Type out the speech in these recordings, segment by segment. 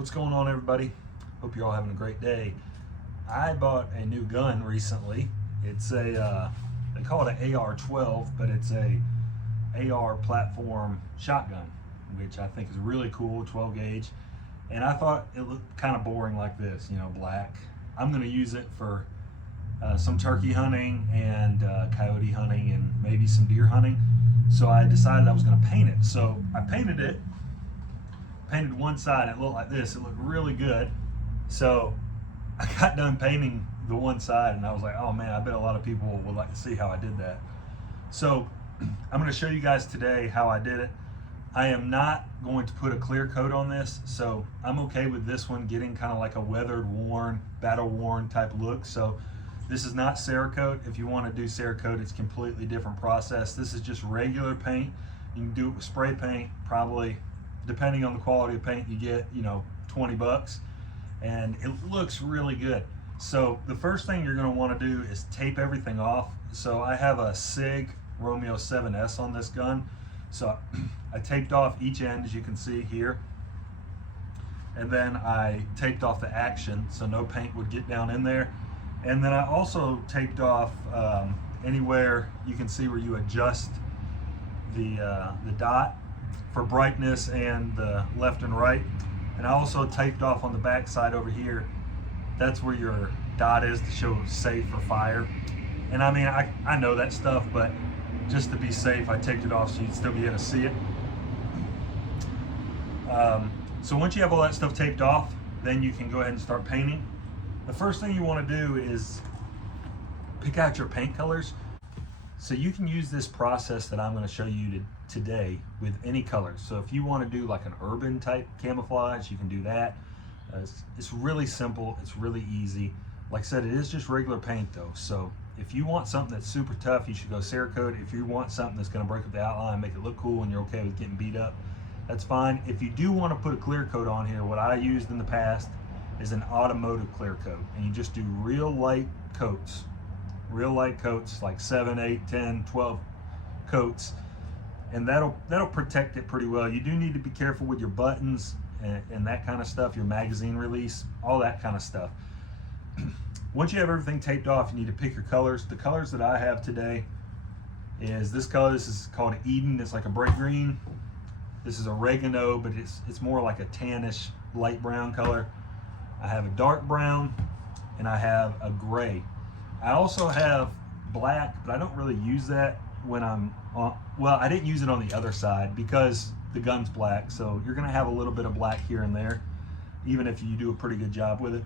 What's going on, everybody? Hope you're all having a great day. I bought a new gun recently. It's a they call it an AR-12, but it's a AR platform shotgun, which I think is really cool, 12 gauge. And I thought it looked kind of boring like this, you know, black. I'm going to use it for some turkey hunting and coyote hunting and maybe some deer hunting. So I decided I was going to paint it. So I painted it. Painted one side, it looked like this. It looked really good. So I got done painting the one side and I was like, oh man, I bet a lot of people would like to see how I did that. So I'm going to show you guys today how I did it. I am not going to put a clear coat on this, so I'm okay with this one getting kind of like a weathered, worn, battle worn type look. So this is not Cerakote. If you want to do Cerakote, it's a completely different process. This is just regular paint. You can do it with spray paint, probably, depending on the quality of paint you get, you know, 20 bucks, and it looks really good. So the first thing you're going to want to do is tape everything off. So I have a SIG Romeo 7S on this gun. So I taped off each end, as you can see here, and then I taped off the action so no paint would get down in there. And then I also taped off anywhere you can see where you adjust the dot for brightness and the left and right. And I also taped off on the back side over here. That's where your dot is to show safe for fire. And I mean, I know that stuff, but just to be safe, I taped it off so you'd still be able to see it. So once you have all that stuff taped off, then you can go ahead and start painting. The first thing you want to do is pick out your paint colors. So you can use this process that I'm going to show you today with any color. So if you want to do like an urban type camouflage, you can do that. It's really simple. It's really easy. Like I said, it is just regular paint though. So if you want something that's super tough, you should go Cerakote. If you want something that's going to break up the outline, make it look cool, and you're okay with getting beat up, that's fine. If you do want to put a clear coat on here, what I used in the past is an automotive clear coat, and you just do real light coats, like 7, 8, 10, 12 coats, and that'll protect it pretty well. You do need to be careful with your buttons and that kind of stuff, your magazine release, all that kind of stuff. Once you have everything taped off, you need to pick your colors. The colors that I have today is this color. This is called Eden. It's like a bright green. This is oregano, but it's more like a tannish light brown color. I have a dark brown, and I have a gray. I also have black, but I don't really use that when I'm on, well, I didn't use it on the other side because the gun's black, so you're gonna have a little bit of black here and there, even if you do a pretty good job with it.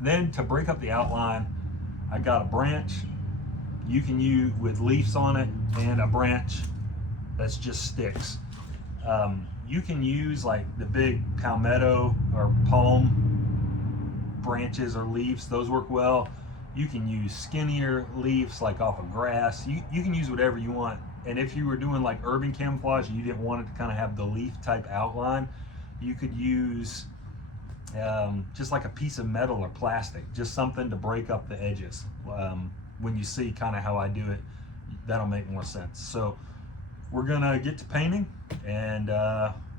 Then to break up the outline, I got a branch you can use with leaves on it and a branch that's just sticks. You can use like the big palmetto or palm branches or leaves, those work well. You can use skinnier leaves like off of grass. You can use whatever you want. And if you were doing like urban camouflage and you didn't want it to kind of have the leaf type outline, you could use just like a piece of metal or plastic, just something to break up the edges. When you see kind of how I do it, that'll make more sense. So we're gonna get to painting, and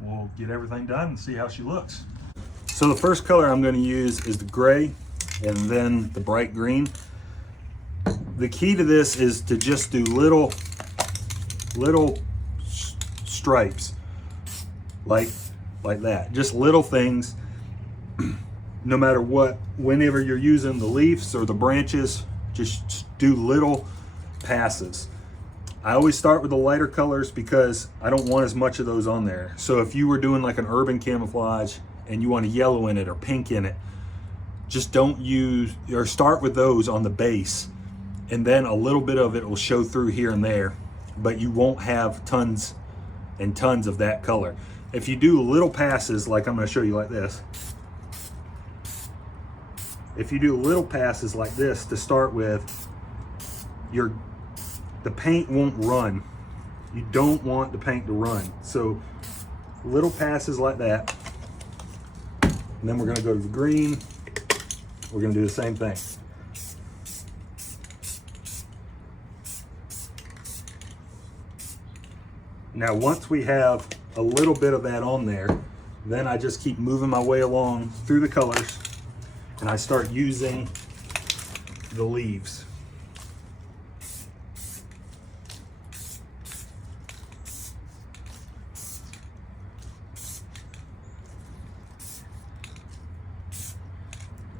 we'll get everything done and see how she looks. So the first color I'm gonna use is the gray and then the bright green. The key to this is to just do little stripes like that, just little things. No matter what, whenever you're using the leaves or the branches, just do little passes. I always start with the lighter colors because I don't want as much of those on there. So if you were doing like an urban camouflage and you want a yellow in it or pink in it, just don't use, or start with those on the base, and then a little bit of it will show through here and there, but you won't have tons and tons of that color. If you do little passes, like I'm going to show you like this, if you do little passes like this to start with, the paint won't run. You don't want the paint to run. So little passes like that. And then we're going to go to the green. We're going to do the same thing. Now, once we have a little bit of that on there, Then I just keep moving my way along through the colors, and I start using the leaves.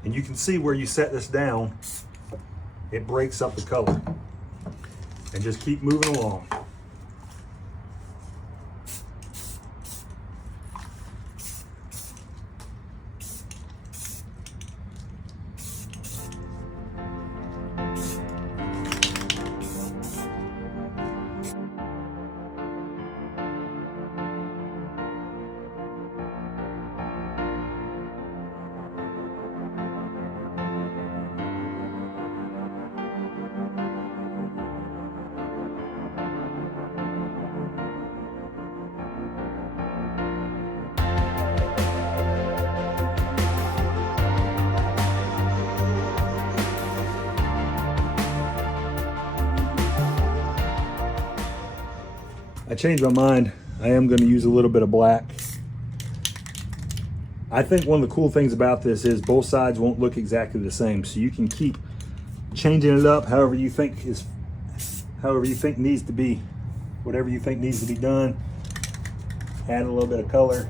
And you can see where you set this down, it breaks up the color. And just keep moving along. I changed my mind. I am going to use a little bit of black. I think one of the cool things about this is both sides won't look exactly the same, so you can keep changing it up however you think needs to be, whatever you think needs to be done. Add a little bit of color.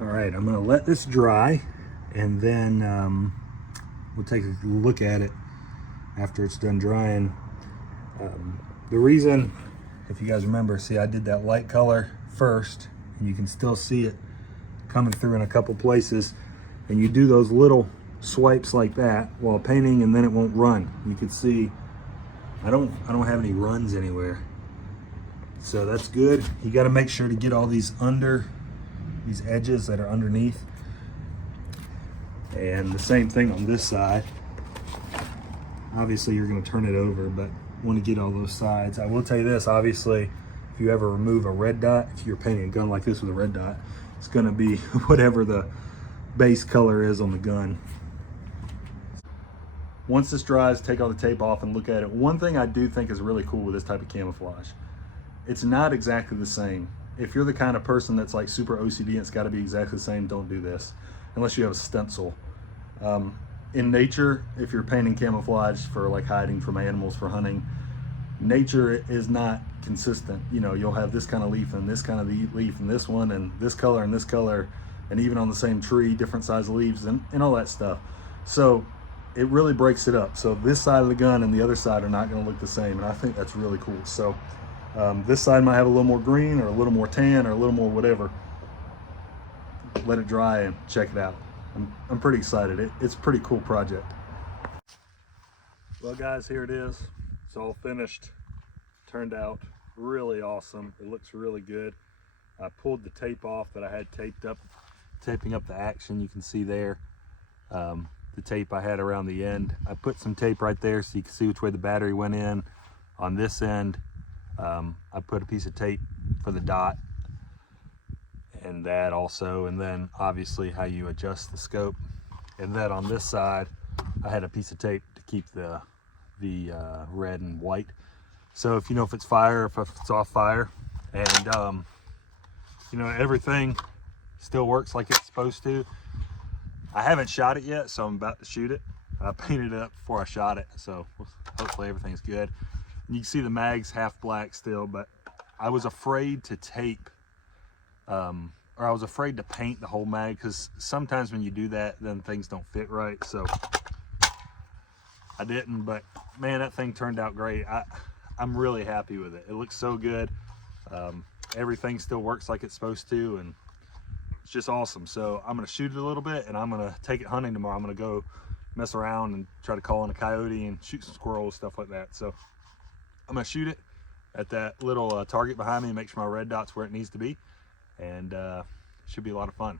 All right, I'm gonna let this dry, and then we'll take a look at it after it's done drying. The reason, if you guys remember, see, I did that light color first, and you can still see it coming through in a couple places, and you do those little swipes like that while painting, and then it won't run. You can see I don't have any runs anywhere, so that's good. You got to make sure to get all these edges that are underneath, and the same thing on this side. Obviously you're going to turn it over, but want to get all those sides. I will tell you this, obviously, if you ever remove a red dot, if you're painting a gun like this with a red dot, it's going to be whatever the base color is on the gun. Once this dries, take all the tape off and look at it. One thing I do think is really cool with this type of camouflage, it's not exactly the same. If you're the kind of person that's like super OCD and it's got to be exactly the same, don't do this unless you have a stencil. In nature, if you're painting camouflage for like hiding from animals, for hunting, nature is not consistent. You know, you'll have this kind of leaf and this kind of leaf and this one and this color, and even on the same tree, different size leaves and all that stuff. So it really breaks it up. So this side of the gun and the other side are not going to look the same, and I think that's really cool. So this side might have a little more green or a little more tan or a little more whatever. Let it dry and check it out. I'm pretty excited. It's a pretty cool project. Well guys, here it is. It's all finished. Turned out really awesome. It looks really good. I pulled the tape off that I had taping up the action. You can see there the tape I had around the end. I put some tape right there so you can see which way the battery went in. On this end, I put a piece of tape for the dot, and that also, and then obviously how you adjust the scope. And then on this side, I had a piece of tape to keep the red and white. So if you know if it's fire, if it's off fire, and you know, everything still works like it's supposed to. I haven't shot it yet, so I'm about to shoot it. I painted it up before I shot it, so hopefully everything's good. And you can see the mag's half black still, but I was afraid to tape, or I was afraid to paint the whole mag, because sometimes when you do that, then things don't fit right. So I didn't, but man, that thing turned out great. I'm really happy with it. It looks so good. Everything still works like it's supposed to, and it's just awesome. So I'm gonna shoot it a little bit, and I'm gonna take it hunting tomorrow. I'm gonna go mess around and try to call in a coyote and shoot some squirrels, stuff like that. So I'm gonna shoot it at that little target behind me and make sure my red dot's where it needs to be, and should be a lot of fun.